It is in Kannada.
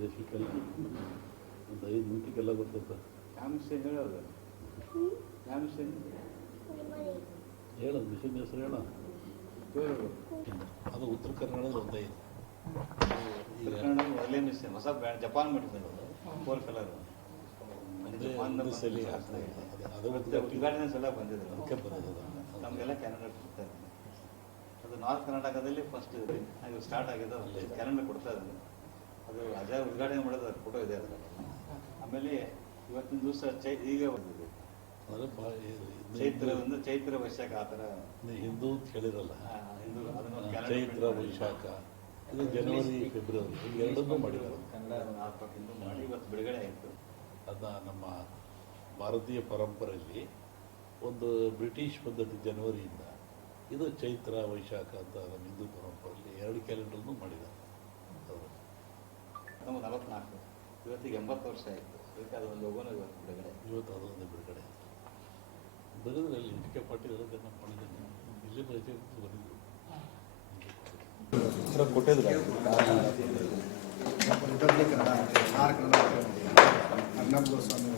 ದೇಶಕ್ಕೆಲ್ಲ ಒಂದು 5 ಮಿನಿಟಿಗೆಲ್ಲ ಬರ್ತದೆ. ಯಾವ ಮಿಷನ್ ಹೇಳೋದು? ಯಾವ ಮಿಷನ್ ಹೇಳೋದು ಮಿಷನ್ ಹೆಸರು ಹೇಳೋ. ಅದು ಉತ್ತರ ಕನ್ನಡದ ಒಂದೇ ಇದೆ. ಉತ್ತರ ಕನ್ನಡ ಮೊದಲೇ ಮಿಷನ್ ಹೊಸ ಬ್ರ್ಯಾಂಡ್ ಜಪಾನ್ ಮಾಡಿದ್ದಾರೆ. ಅದು 4 ಕಲರ್ ಉದ್ಘಾಟನೆ ಸಲ ಬಂದಿದೆ. ಅದಕ್ಕೆ ಬಂದಿದೆ. ನಮಗೆಲ್ಲ ಕ್ಯಾಲೆಂಡರ್ ಕೊಡ್ತಾ ಇದ್ದಾರೆ. ಅದು ನಾರ್ತ್ ಕರ್ನಾಟಕದಲ್ಲಿ ಫಸ್ಟ್ ಅದು ಸ್ಟಾರ್ಟ್ ಆಗಿದೆ. ಅಲ್ಲಿ ಕ್ಯಾಲೆಂಡರ್ ಕೊಡ್ತಾ ಇದ್ದಾರೆ. ಅದು ಅಜಾ ಉದ್ಘಾಟನೆ ಮಾಡೋದು ಅದು ಫೋಟೋ ಇದೆ ಅದರಲ್ಲಿ. ಆಮೇಲೆ ಇವತ್ತಿನ ದಿವಸ ಈಗ ಬಂದಿದೆ ಚೈತ್ರ ವೈಶಾಖ ಆ ಥರ ಹಿಂದೂ ಅಂತ ಹೇಳಿರಲ್ಲ. ಹಿಂದೂ ಅದನ್ನು ಚೈತ್ರ ವೈಶಾಖ ಇದು ಜನವರಿ ಫೆಬ್ರವರಿ ಎರಡನ್ನೂ ಮಾಡಿದ್ದಾರೆ. ಕನ್ನಡ 4 ಹಿಂದೂ ಮಾಡಿ ಇವತ್ತು ಬಿಡುಗಡೆ ಆಯಿತು. ಅದನ್ನ ನಮ್ಮ ಭಾರತೀಯ ಪರಂಪರೆಯಲ್ಲಿ ಒಂದು ಬ್ರಿಟಿಷ್ ಪದ್ಧತಿ ಜನವರಿಯಿಂದ ಇದು ಚೈತ್ರ ವೈಶಾಖ ಅಂತ ನಮ್ಮ ಹಿಂದೂ ಪರಂಪರೆಯಲ್ಲಿ 2 ಕ್ಯಾಲೆಂಡರ್ನು ಮಾಡಿದ್ದಾರೆ. 44 ಇವತ್ತಿಗೆ 80 ವರ್ಷ ಆಯಿತು. ಅದಕ್ಕೆ ಒಂದು ಲೋಗೋನ ಇವತ್ತು ಬಿಡುಗಡೆ. ಇವತ್ತು ಅದೊಂದು ಬಿಡುಗಡೆ ಬರೆದ್ರಲ್ಲಿ ಕೆ ಪಾಟೀಲ್ ಅದನ್ನು ಮಾಡಿದ್ದೇನೆ. ಇಲ್ಲಿ ಬರೀ ಬರೆದು ಕೊಟ್ಟಿದ್ರು ಕನ್ನಡ ಅರ್ನಬ್ ಗೋಸ್ವಾಮಿ